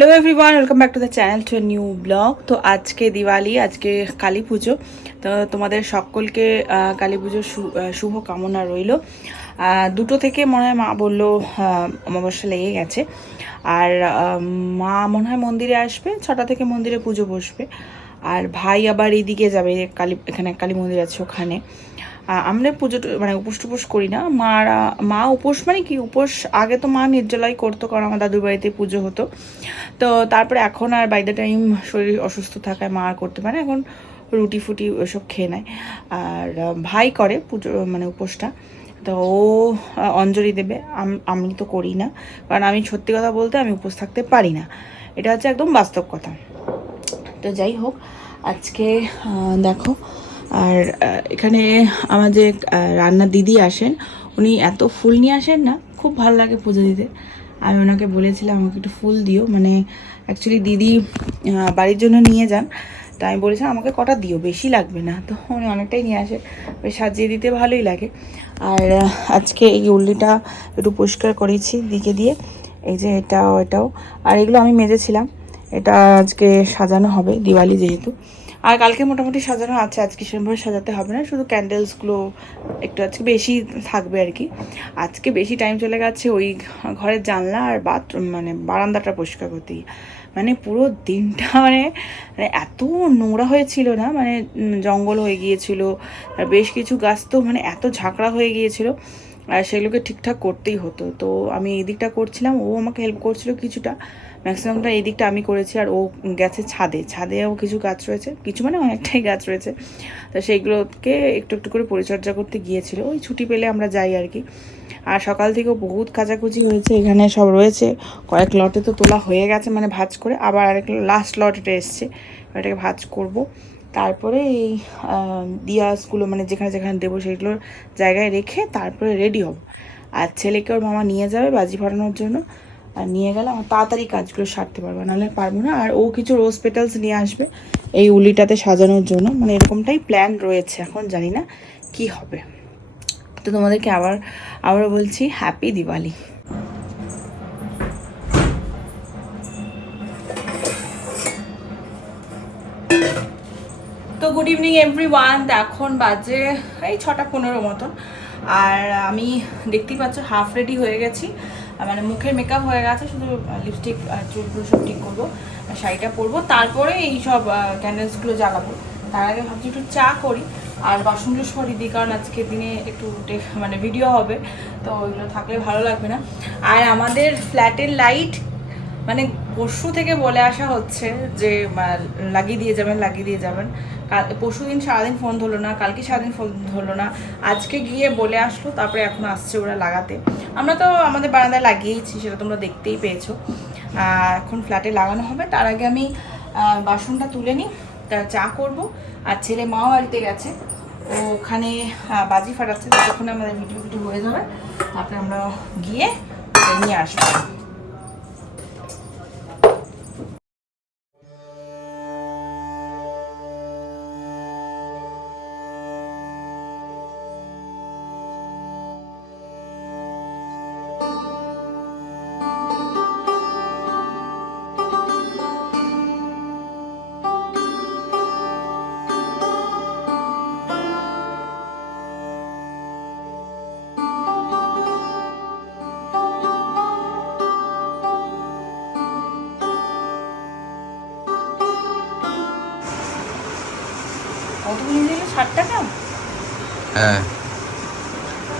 Hello everyone welcome back to the channel to new blog তো আজকে দিওয়ালি, আজকে কালী পুজো। তো তোমাদের সকলকে কালী পুজোর শুভ কামনা রইল। দুটো থেকে মনে হয় মা বলল অমাবস্যা লেগে গেছে। আর মা মনে হয় মন্দিরে আসবে, ছটা থেকে মন্দিরে পুজো বসবে। আর ভাই আবার এইদিকে যাবে, কালী, এখানে কালী মন্দির আছে ওখানে। আমরা পুজো মানে উপোস টুপোস করি না। মারা মা উপোস মানে কি? উপোস আগে তো মা নির্জলাই করতো কারণ আমার দাদুর বাড়িতে পুজো হতো। তো তারপরে এখন আর বাই দ্য টাইম শরীর অসুস্থ থাকায় মা আর করতে পারে এখন রুটি ফুটি ওসব খেয়ে নেয়। আর ভাই করে পুজো মানে উপোসটা। তো ও অঞ্জলি দেবে। আমি তো করি না। কারণ আমি সত্যি কথা বলতে আমি উপোস থাকতে পারি না। এটা হচ্ছে একদম বাস্তব কথা। তো যাই হোক, আজকে দেখো আর এখানে আহ, রান্নার দিদি আসেন উনি এত ফুল নিয়ে আসেন না খুব ভালো লাগে পুজো দিতে। আমি ওনাকে বলেছিলাম আমাকে একটু ফুল দিও। মানে অ্যাকচুয়ালি দিদি বাড়ির জন্য নিয়ে যান। তা আমি বলেছিলাম আমাকে কটা দিও? বেশি লাগবে না। তো উনি অনেকটাই নিয়ে আসে সাজিয়ে দিতে ভালোই লাগে। আর আজকে এই উল্লিটা একটু পরিষ্কার করেছি দিকে দিয়ে। এই যে এটাও এটাও। আর এগুলো আমি মেজেছিলাম। এটা আজকে সাজানো হবে দিওয়ালি যেহেতু। আর কালকে মোটামুটি সাজানো আছে, আজকে সেরকমভাবে সাজাতে হবে না, শুধু ক্যান্ডেলসগুলো একটু আজকে বেশি থাকবে আর কি আজকে বেশি টাইম চলে গেছে ওই ঘরের জানলা আর বাথরুম মানে বারান্দাটা পরিষ্কার করতে গিয়ে। মানে পুরো দিনটা মানে মানে এত নোংরা হয়েছিল না মানে জঙ্গল হয়ে গিয়েছিল, আর বেশ কিছু গাছ তো মানে এত ঝাঁকড়া হয়ে গিয়েছিল আর সেগুলোকে ঠিকঠাক করতেই হতো। তো আমি এই দিকটা করছিলাম, ও আমাকে হেল্প করছিল কিছুটা। ম্যাক্সিমামটা এই দিকটা আমি করেছি আর ও গেছে ছাদে। ছাদেও কিছু গাছ রয়েছে, কিছু মানে অনেকটাই গাছ রয়েছে। তো সেইগুলোকে একটু একটু করে পরিচর্যা করতে গিয়েছিল। ওই ছুটি পেলে আমরা যাই আর কি। আর সকাল থেকেও বহুত কাচাকুচি হয়েছে, এখানে সব রয়েছে। কয়েক লটে তো তোলা হয়ে গেছে মানে ভাজ করে। আবার আরেক লাস্ট লট এটা এসছে, এটাকে ভাজ করব। তারপরে এই দিয়াসগুলো মানে যেখানে যেখানে দেবো সেগুলোর জায়গায় রেখে তারপরে রেডি হব। আর ছেলেকে ওর মামা নিয়ে যাবে বাজি ফাটানোর জন্য। আর নিয়ে গেলে আমার তাড়াতাড়ি কাজগুলো সারতে পারব, নাহলে পারব না। আর ও কিছু রোজ পেটালস নিয়ে আসবে এই উলিটাতে সাজানোর জন্য। মানে এরকমটাই প্ল্যান রয়েছে এখন, জানি না কি হবে। তো তোমাদেরকে আবার, আবারও বলছি happy Diwali good evening everyone এখন বাজে এই ছটা পনেরো মতন। আর আমি দেখতেই পাচ্ছ হাফ রেডি হয়ে গেছি। মানে মুখের মেকআপ হয়ে গেছে, শুধু লিপস্টিক আর চুলগুলো সব ঠিক করব শাড়িটা পরবো। তারপরে এই সব ক্যান্ডেলসগুলো জ্বালাবো। তার আগে ভাবছি একটু চা করি, আর বাসনগুলো সরি দিই কারণ আজকের দিনে একটু মানে ভিডিও হবে, তো ওইগুলো থাকলে ভালো লাগবে না। আর আমাদের ফ্ল্যাটের লাইট মানে পরশু থেকে বলে আসা হচ্ছে যে লাগিয়ে দিয়ে যাবেন, লাগিয়ে দিয়ে যাবেন। কাল পরশু দিন সারাদিন ফোন ধরলো না, কালকে সারাদিন ফোন ধরলো না। আজকে গিয়ে বলে আসলো, তারপরে এখন আসছে ওরা লাগাতে। আমরা তো আমাদের বারান্দায় লাগিয়েইছি, সেটা তোমরা দেখতেই পেয়েছ। এখন ফ্ল্যাটে লাগানো হবে। তার আগে আমি বাসনটা তুলে নিই, তা চা করব। আর ছেলে মাও বাড়িতে গেছে। ওখানে বাজি ফাটাচ্ছে, যতক্ষণ আমাদের ভিডিও ভিডিও হয়ে যাবে, তারপরে আমরা গিয়ে নিয়ে আসব।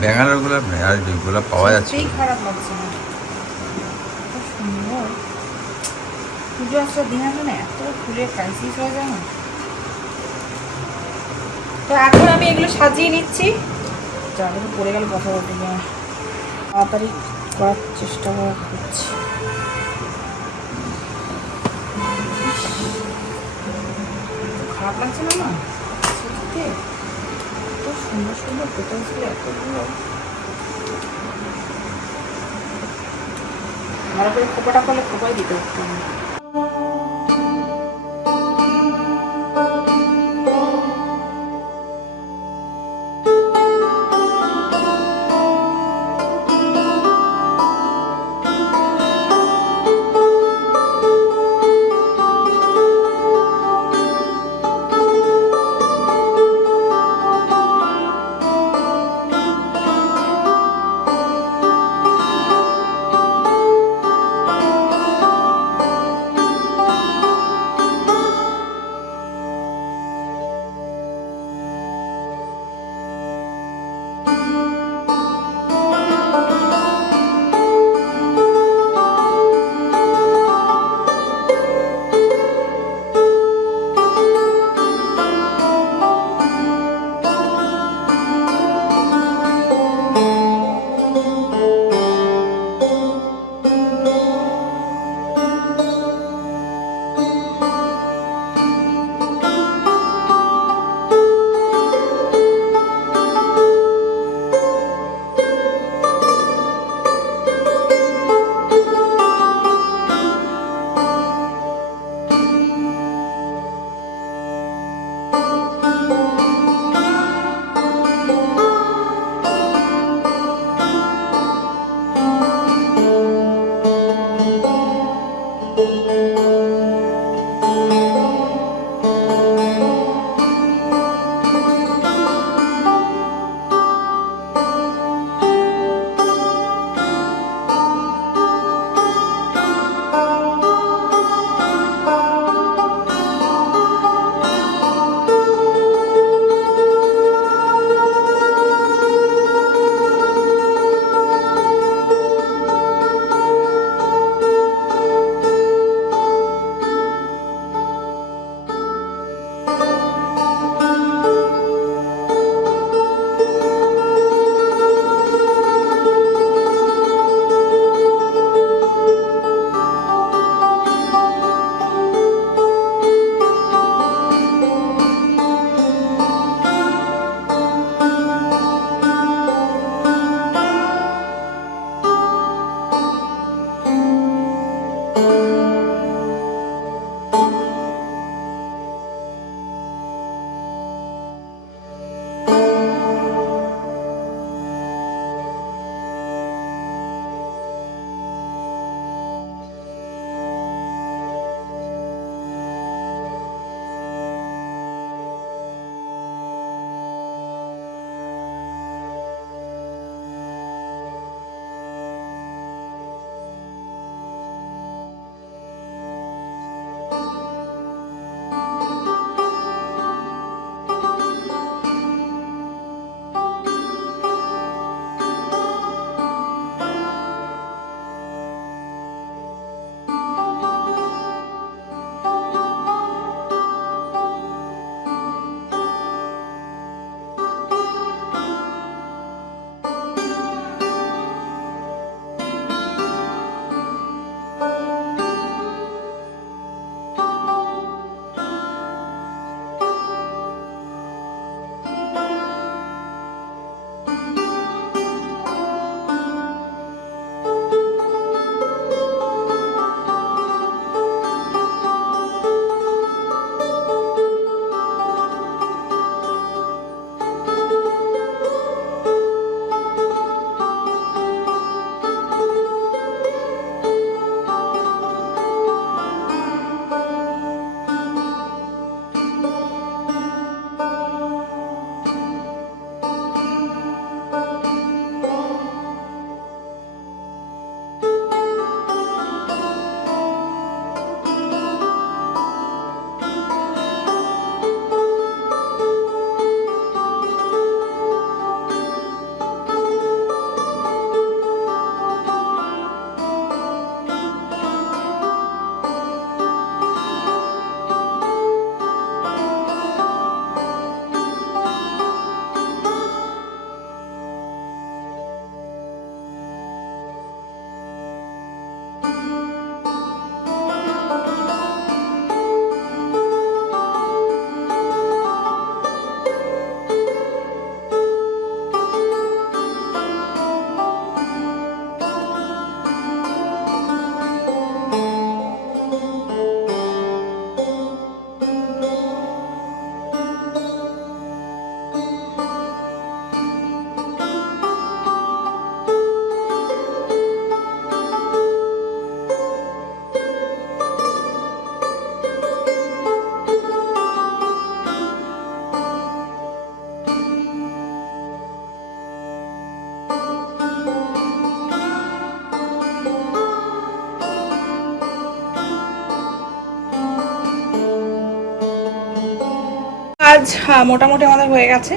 ব্যাঙ্গালোরগুলো যেগুলো পাওয়া যাচ্ছে খারাপ লাগছে না। সুন্দর। পুজো আসলে দিন আসলে না এত ফুলের ক্রাইসিস হয়ে যায় না তো এখন আমি এগুলো সাজিয়ে নিচ্ছি। জানি পড়ে গেল কথা বলতে গিয়ে। তাড়াতাড়ি করার চেষ্টা করছি খারাপ লাগছে না না সুন্দর সুন্দর পেটেন্সগুলো এতগুলো ভালো। করে খোপাটা করলে খোপাই দিতে হতো কাজ মোটামুটি আমাদের হয়ে গেছে।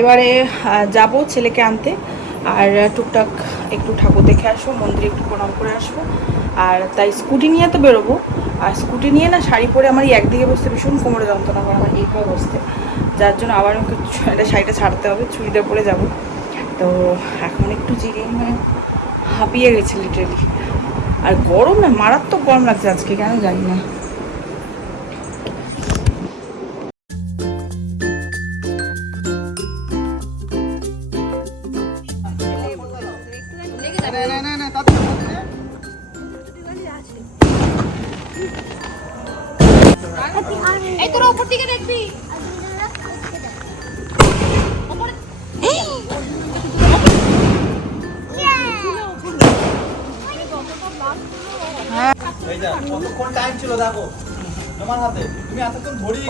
এবারে যাব ছেলেকে আনতে। আর টুকটাক একটু ঠাকুর দেখে আসব, মন্দিরে একটু প্রণাম করে আসব। আর তাই স্কুটি নিয়ে তো বেরোবো। আর স্কুটি নিয়ে না, শাড়ি পরে আমার একদিকে বসতে ভীষণ কোমরে যন্ত্রণা করে আমার এইভাবে বসতে। যার জন্য আবার আমাকে একটা শাড়িটা ছাড়তে হবে, চুড়িদার পরে যাব। তো এখন একটু জিরিয়ে মানে হাঁপিয়ে গেছে লিটারেলি আর গরম না, মারাত্মক গরম লাগছে আজকে, কেন জানি না। এই তোরা উপর দিকে দেখবি।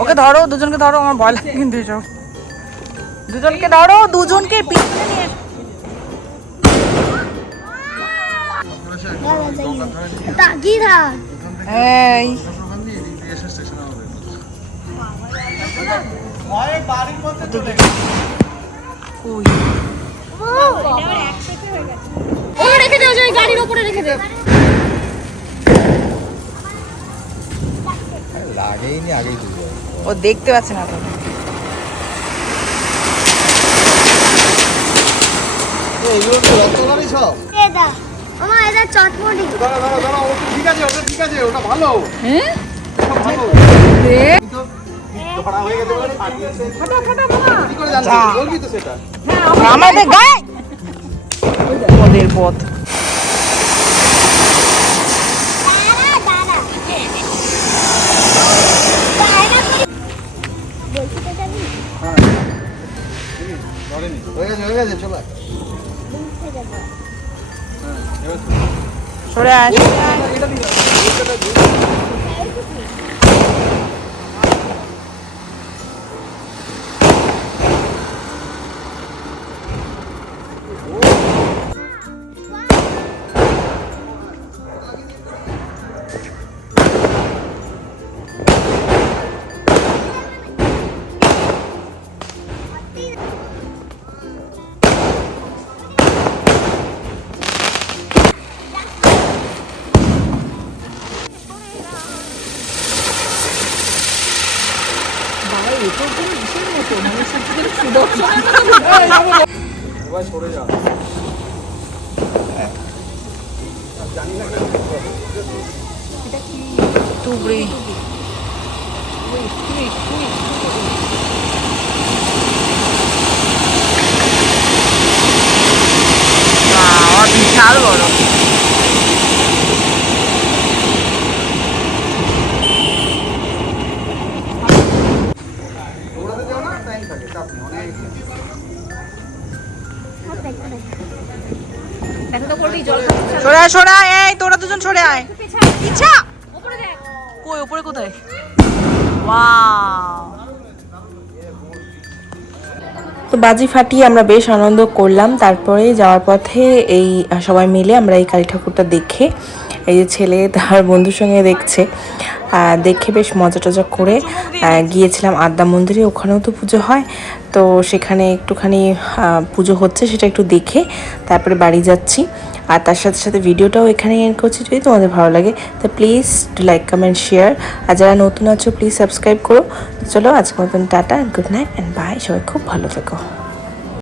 ওকে ধরো দুজনকে ধরো আমার ভয় লাগে কিন্তু এসব দুজনকে ধরো দুজনকে পিছনে নিয়ে এই ভয়ে বাড়ির মধ্যে চলে কই ওরা রেখে দে ওই গাড়ির উপরে রেখে দে। লাগেইনি আগেই ও দেখতে পাচ্ছে না তো। ঠিক আছে ওটা ঠিক আছে ওটা ভালো। হ্যাঁ? ওটা ভালো। আমাদের গায়ে ওদের পথ। দাঁড়া দাঁড়া সরে আস এটা দিই এটা সরে টুবড়ি বিশাল বড় তো বাজি ফাটিয়ে আমরা বেশ আনন্দ করলাম। তারপরে যাওয়ার পথে এই সবাই মিলে আমরা এই কালী ঠাকুরটা দেখে, এই যে ছেলে তার বন্ধুর সঙ্গে দেখছে দেখে বেশ মজা টজা করে গিয়েছিলাম আদ্যা মন্দিরে। ওখানেও তো পুজো হয়। তো সেখানে একটুখানি পুজো হচ্ছে সেটা একটু দেখে তারপরে বাড়ি যাচ্ছি। আর তার সাথে সাথে ভিডিওটাও এখানে এন্ড করছি। যদি তোমাদের ভালো লাগে, তো প্লিজ লাইক কমেন্ট শেয়ার আর যারা নতুন আছো প্লিজ সাবস্ক্রাইব করো। চলো আজকের মতন tata good night and bye সবাই খুব ভালো থেকো।